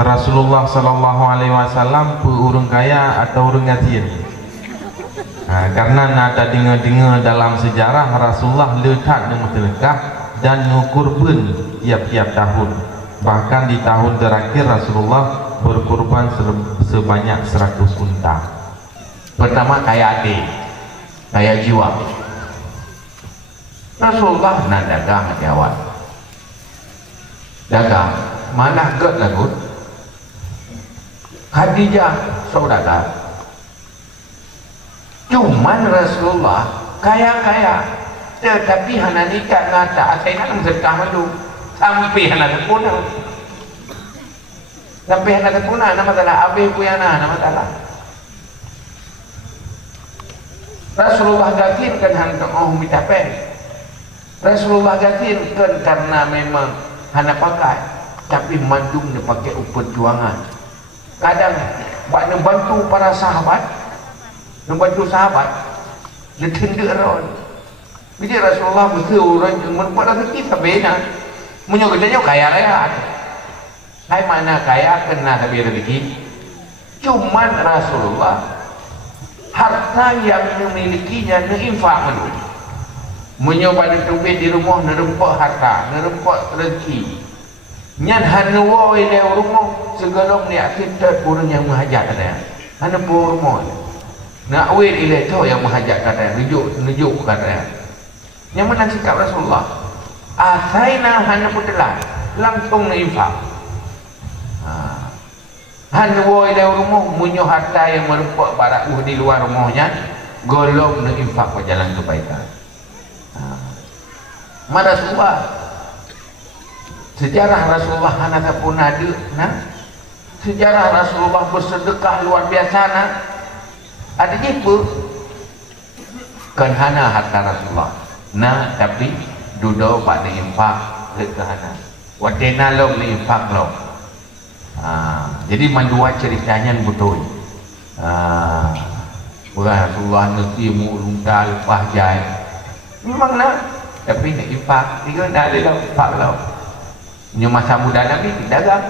Rasulullah sallallahu alaihi wasallam urang kaya atau urang yatim. Karena ada dengar-dengar dalam sejarah Rasulullah letak dengan sedekah dan kurban tiap-tiap tahun. Bahkan di tahun terakhir Rasulullah berkurban sebanyak 100 unta. Pertama kaya hati, kaya jiwa. Rasulullah nak dagang hati awal. Dagang, mana get lagu? Khadijah saudara. Cuman Rasulullah kaya-kaya, tetapi hana nikah ngata saya nak sedekah malu sampai hana terpuna. Sampai hana terpuna nama masalah abe puyana nama masalah. Rasulullah gatinkan hana minta pen. Rasulullah gatinkan karena memang hana pakai, tapi mandung dia pakai perjuangan. Kadang buat membantu para sahabat, membantu sahabat, dia tenda ron. Bila Rasulullah betul orang yang membuat rezeki sabena, menyokong kaya raya. Hai mana kaya kena tapi rezeki. Cuman Rasulullah harta yang memilikinya neinfak menu. Menyoba ditubik di rumah nerempak harta, nerempak rezeki. Nyan hana wae le rumah segala ni kita orang yang menghajat ada. Hana pun rumah. Nak wait ile tu yang menghajat kata, nujuk kata. Yang mana sikap Rasulullah? Asaina hana putelan, langsung infak. Hana wae le rumah munyo harta yang merupak barak di luar rumahnya, golong nak infak ke jalan kebaikan. Mana Rasulullah? Sejarah Rasulullah hana pun ada, nah. Sejarah Rasulullah bersedekah luar biasa, nah. Ada apa? Kan hana harta Rasulullah. Nah, tapi duduk pada infak ke hana. Wadena lo ni infak lo. Jadi mandua ceritanya betul. Rasulullah nanti mu lunta lepas jai. Memang lah. Tapi nak infak, tiga dah ada infak lo. Punya masa muda Nabi dagang.